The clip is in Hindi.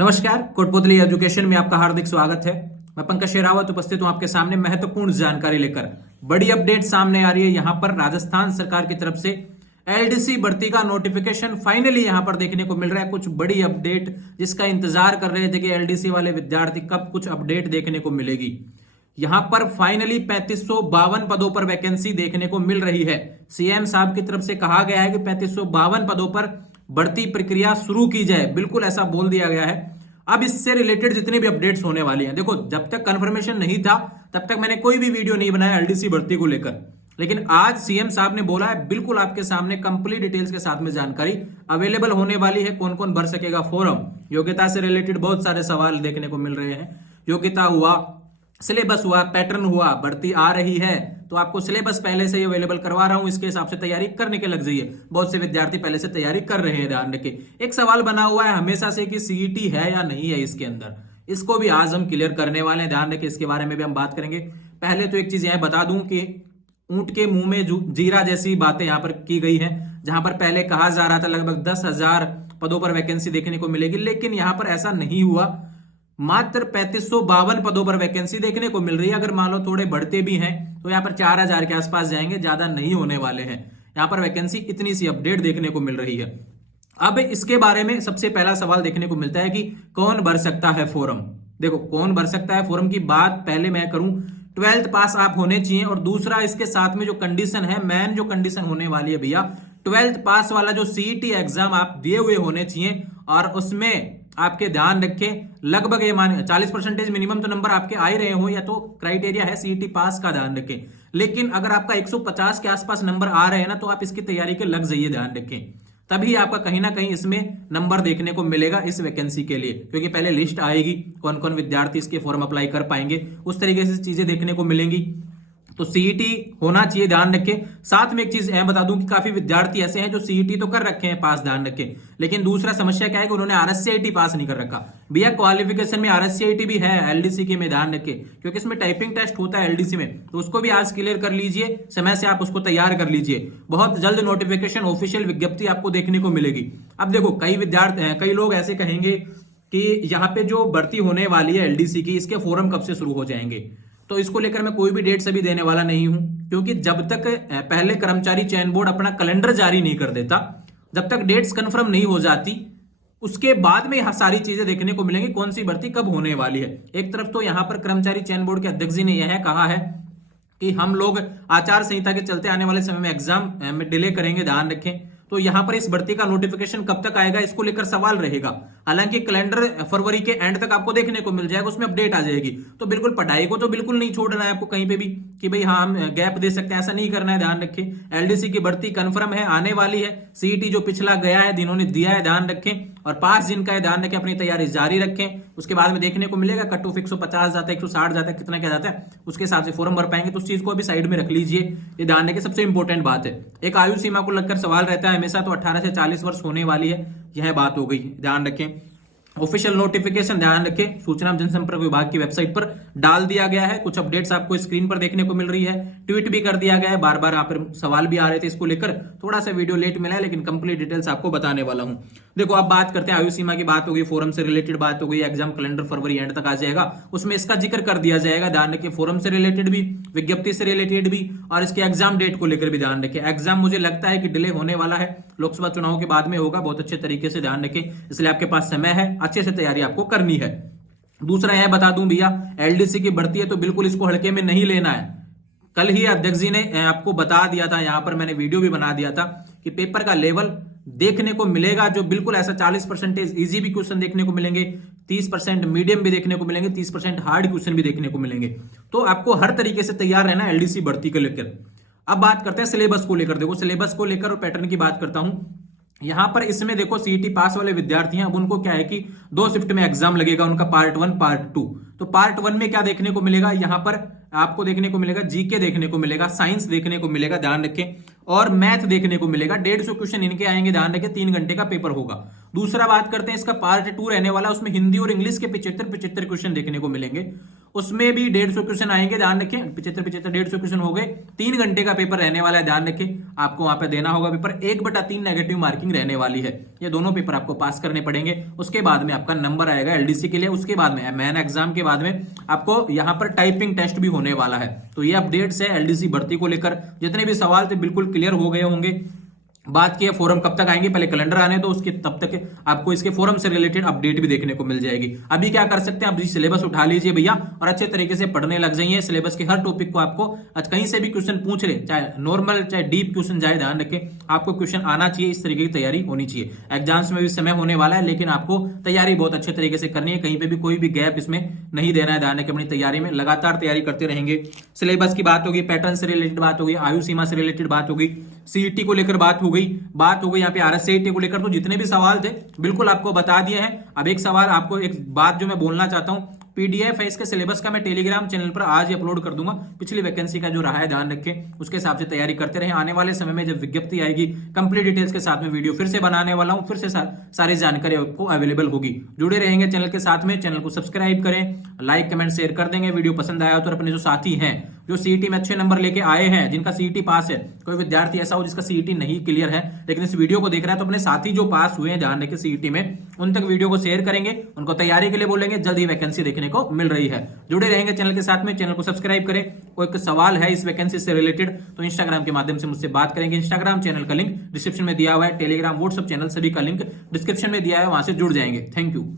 नमस्कार, कोटपुतली एजुकेशन में आपका हार्दिक स्वागत है। मैं पंकज शेरावत उपस्थित हूं आपके सामने महत्वपूर्ण जानकारी लेकर। बड़ी अपडेट सामने आ रही है। यहां पर राजस्थान सरकार की तरफ से एलडीसी भर्ती का नोटिफिकेशन फाइनली यहां पर देखने को मिल रहा है। कुछ बड़ी अपडेट जिसका इंतजार कर रहे थे कि एलडीसी वाले विद्यार्थी कब कुछ अपडेट देखने को मिलेगी। यहां पर फाइनली 3552 पदों पर वैकेंसी देखने को मिल रही है। सीएम साहब की तरफ से कहा गया है कि 3552 पदों पर भर्ती प्रक्रिया शुरू की जाए, बिल्कुल ऐसा बोल दिया गया है। अब इससे रिलेटेड जितनी भी अपडेट्स होने वाली हैं, देखो जब तक कंफर्मेशन नहीं था तब तक मैंने कोई भी वीडियो नहीं बनाया एलडीसी भर्ती को लेकर, लेकिन आज सीएम साहब ने बोला है, बिल्कुल आपके सामने कंप्लीट डिटेल्स के साथ में जानकारी अवेलेबल होने वाली है। कौन कौन भर सकेगा फॉर्म, योग्यता से रिलेटेड बहुत सारे सवाल देखने को मिल रहे हैं। योग्यता हुआ, सिलेबस हुआ, पैटर्न हुआ, भर्ती आ रही है तो आपको सिलेबस पहले से ही अवेलेबल करवा रहा हूं, इसके हिसाब से तैयारी करने के लग जाइए। बहुत से विद्यार्थी पहले से तैयारी कर रहे हैं। ध्यान रखिए, एक सवाल बना हुआ है हमेशा से कि सीईटी है या नहीं है इसके अंदर, इसको भी आज हम क्लियर करने वाले हैं। ध्यान रखिए, इसके बारे में भी हम बात करेंगे। पहले तो एक चीज यह बता दूं कि ऊंट के मुंह में जीरा जैसी बातें यहां पर की गई है। जहां पर पहले कहा जा रहा था लगभग 10,000 पदों पर वैकेंसी देखने को मिलेगी, लेकिन यहां पर ऐसा नहीं हुआ। मात्र 3552 पदों पर वैकेंसी देखने को मिल रही है। अगर मान लो थोड़े बढ़ते भी हैं तो यहाँ पर 4000 के आसपास जाएंगे, ज्यादा नहीं होने वाले हैं। यहाँ पर वैकेंसी इतनी सी अपडेट देखने को मिल रही है। अब इसके बारे में सबसे पहला सवाल देखने को मिलता है कि कौन भर सकता है फॉर्म। देखो कौन भर सकता है फॉर्म की बात पहले मैं करूं, 12th पास आप होने चाहिए। और दूसरा इसके साथ में जो कंडीशन है, मेन जो कंडीशन होने वाली है भैया, 12th पास वाला जो सीईटी एग्जाम आप दिए हुए होने चाहिए। और उसमें आपके ध्यान रखें लगभग ये मान 40% मिनिमम तो नंबर आपके आ ही रहे हो, या तो क्राइटेरिया है सीईटी पास का, ध्यान रखें। लेकिन अगर आपका 150 के आसपास नंबर आ रहे हैं ना, तो आप इसकी तैयारी के लग जाइए। ध्यान रखें, तभी आपका कहीं ना कहीं इसमें नंबर देखने को मिलेगा इस वैकेंसी के लिए, क्योंकि पहले लिस्ट आएगी कौन कौन विद्यार्थी इसके फॉर्म अप्लाई कर पाएंगे, उस तरीके से चीजें देखने को मिलेंगी। तो सीईटी होना चाहिए, ध्यान रखें। साथ में एक चीज बता दूं कि काफी विद्यार्थी ऐसे हैं जो सीईटी तो कर रखे हैं पास, ध्यान रखें, लेकिन दूसरा समस्या क्या है कि उन्होंने आरएससीआईटी पास नहीं कर रखा। भैया क्वालिफिकेशन में आरएससीआईटी भी है एलडीसी के में, ध्यान रखें, क्योंकि इसमें टाइपिंग टेस्ट होता है एलडीसी में, तो उसको भी आज क्लियर कर लीजिए, समय से आप उसको तैयार कर लीजिए। बहुत जल्द नोटिफिकेशन, ऑफिशियल विज्ञप्ति आपको देखने को मिलेगी। अब देखो कई विद्यार्थी, कई लोग ऐसे कहेंगे कि यहाँ पे जो भर्ती होने वाली है एलडीसी की, इसके फॉर्म कब से शुरू हो जाएंगे। तो इसको लेकर मैं कोई भी डेट अभी देने वाला नहीं हूं, क्योंकि जब तक पहले कर्मचारी चयन बोर्ड अपना कैलेंडर जारी नहीं कर देता, जब तक डेट्स कंफर्म नहीं हो जाती, उसके बाद में यह सारी चीजें देखने को मिलेंगी कौन सी भर्ती कब होने वाली है। एक तरफ तो यहां पर कर्मचारी चयन बोर्ड के अध्यक्ष जी ने यह कहा है कि हम लोग आचार संहिता के चलते आने वाले समय में एग्जाम में डिले करेंगे, ध्यान रखें। तो यहां पर इस भर्ती का नोटिफिकेशन कब तक आएगा, इसको लेकर सवाल रहेगा। हालांकि कैलेंडर फरवरी के एंड तक आपको देखने को मिल जाएगा, उसमें अपडेट आ जाएगी। तो बिल्कुल पढ़ाई को तो बिल्कुल नहीं छोड़ना है आपको कहीं पे भी कि भाई हाँ हम गैप दे सकते हैं, ऐसा नहीं करना है। ध्यान रखें, एलडीसी की भर्ती कंफर्म है, आने वाली है। सीईटी जो पिछला गया है, जिन्होंने दिया है, ध्यान रखें, और पास जिनका है, ध्यान रखें, अपनी तैयारी जारी रखें। उसके बाद में देखने को मिलेगा कट ऑफ 150 जाता है, 160 जाता है, कितना क्या जाता है, उसके हिसाब से फॉर्म भर पाएंगे। तो उस चीज को भी साइड में रख लीजिए, ये ध्यान रखें, सबसे इंपॉर्टेंट बात है। एक आयु सीमा को लगकर सवाल रहता है हमेशा, तो 18 से 40 वर्ष होने वाली है, यह बात हो गई, ध्यान रखें। ऑफिशियल नोटिफिकेशन, ध्यान रखें, सूचना जनसंपर्क विभाग की वेबसाइट पर डाल दिया गया है। कुछ अपडेट्स आपको स्क्रीन पर देखने को मिल रही है, ट्वीट भी कर दिया गया है। बार बार यहाँ पर सवाल भी आ रहे थे इसको लेकर, थोड़ा सा वीडियो लेट मिला है, लेकिन कंप्लीट डिटेल्स आपको बताने वाला हूं। देखो अब बात करते हैं, आयु सीमा की बात होगी, फोरम से रिलेटेड बात हो गई, एग्जाम कैलेंडर फरवरी एंड तक आ जाएगा, उसमें इसका जिक्र कर दिया जाएगा। ध्यान रखिए, फोरम से रिलेटेड भी, विज्ञप्ति से रिलेटेड भी, और इसके एग्जाम डेट को लेकर भी ध्यान रखिए। एग्जाम मुझे लगता है कि डिले होने वाला है, लोकसभा चुनाव के बाद में होगा, बहुत अच्छे तरीके से ध्यान रखें, इसलिए आपके पास समय है, अच्छे से तैयारी आपको करनी है। दूसरा यह बता दूं भैया, एलडीसी की भर्ती है तो बिल्कुल इसको हल्के में नहीं लेना है। कल ही अध्यक्ष जी ने आपको बता दिया था, यहां पर मैंने वीडियो भी बना दिया था कि पेपर का लेवल देखने को मिलेगा जो बिल्कुल ऐसा 40% इजी भी क्वेश्चन देखने को मिलेंगे, 30% मीडियम भी देखने को मिलेंगे, 30% हार्ड क्वेश्चन भी देखने को मिलेंगे। तो आपको हर तरीके से तैयार रहना है एलडीसी भर्ती को लेकर। अब बात करते हैं सिलेबस को लेकर। देखो सिलेबस को लेकर और पैटर्न की बात करता हूं। यहां पर इसमें देखो सीईटी पास वाले विद्यार्थी हैं, अब उनको क्या है कि 2 शिफ्ट में एग्जाम लगेगा उनका, पार्ट 1 पार्ट 2। तो पार्ट 1 में क्या देखने को मिलेगा, यहां पर आपको देखने को मिलेगा जीके देखने को मिलेगा, साइंस देखने को मिलेगा, ध्यान रखें, और मैथ देखने को मिलेगा। 150 क्वेश्चन इनके आएंगे, ध्यान रखें, 3 घंटे का पेपर होगा। दूसरा बात करते हैं इसका पार्ट 2 रहने वाला, उसमें हिंदी और इंग्लिश के 75 क्वेश्चन देखने को मिलेंगे। उसमें भी 150 क्वेश्चन आएंगे, ध्यान रखें। 75 150 क्वेश्चन हो गए। 3 घंटे का पेपर रहने वाला है, ध्यान रखें। आपको वहां पे देना होगा पेपर। 1/3 नेगेटिव मार्किंग रहने वाली है। ये दोनों पेपर आपको पास करने पड़ेंगे। उसके बाद में आपका नंबर आएगा एलडीसी के लिए। उसके बाद में मेन एग्जाम के बाद में आपको यहां पर टाइपिंग टेस्ट भी होने वाला है। तो ये अपडेट्स है एलडीसी भर्ती को लेकर। जितने भी सवाल थे बिल्कुल क्लियर हो गए होंगे। बात की फोरम कब तक आएंगे, पहले कैलेंडर आने दो, उसके तब तक आपको इसके फोरम से रिलेटेड अपडेट भी देखने को मिल जाएगी। अभी क्या कर सकते हैं, आप सिलेबस उठा लीजिए भैया और अच्छे तरीके से पढ़ने लग जाइए। सिलेबस के हर टॉपिक को आपको कहीं से भी क्वेश्चन पूछ ले, चाहे नॉर्मल चाहे डीप क्वेश्चन जाए, ध्यान रखें आपको क्वेश्चन आना चाहिए। इस तरीके की तैयारी होनी चाहिए। एग्जाम्स में भी समय होने वाला है, लेकिन आपको तैयारी बहुत अच्छे तरीके से करनी है। कहीं पे भी कोई भी गैप इसमें नहीं देना है। ध्यान रखें अपनी तैयारी में लगातार तैयारी करते रहेंगे। सिलेबस की बात होगी, पैटर्न से रिलेटेड बात होगी, आयु सीमा से रिलेटेड बात होगी, सीईटी को लेकर बात हो गई यहाँ पे आरएससीईटी को लेकर। तो जितने भी सवाल थे बिल्कुल आपको बता दिए हैं। अब एक सवाल आपको, एक बात जो मैं बोलना चाहता हूं, पीडीएफ है इसके सिलेबस का, मैं टेलीग्राम चैनल पर आज ही अपलोड कर दूंगा। पिछली वैकेंसी का जो रहा है, ध्यान रखें उसके हिसाब से तैयारी करते रहे। आने वाले समय में जब विज्ञप्ति आएगी, कंप्लीट डिटेल्स के साथ में वीडियो फिर से बनाने वाला हूं, फिर से सारी जानकारी आपको अवेलेबल होगी। जुड़े रहेंगे चैनल के साथ में। चैनल को सब्सक्राइब करें, लाइक कमेंट शेयर कर देंगे। वीडियो पसंद आया तो अपने जो साथी हैं, जो सीईटी में अच्छे नंबर लेके आए हैं, जिनका सीईटी पास है, कोई विद्यार्थी ऐसा हो जिसका सीईटी नहीं क्लियर है लेकिन इस वीडियो को देख रहा है, तो अपने साथी जो पास हुए हैं ध्यान रखें सीईटी में, उन तक वीडियो को शेयर करेंगे, उनको तैयारी के लिए बोलेंगे। जल्द ही वैकेंसी देखने को मिल रही है। जुड़े रहेंगे चैनल के साथ में। चैनल को सब्सक्राइब करें। कोई सवाल है इस वैकेंसी से रिलेटेड तो इंस्टाग्राम के माध्यम से मुझसे बात करेंगे। इंस्टाग्राम चैनल का लिंक डिस्क्रिप्शन में दिया हुआ है। टेलीग्राम व्हाट्सएप चैनल सभी का लिंक डिस्क्रिप्शन में दिया है, वहां से जुड़ जाएंगे। Thank you.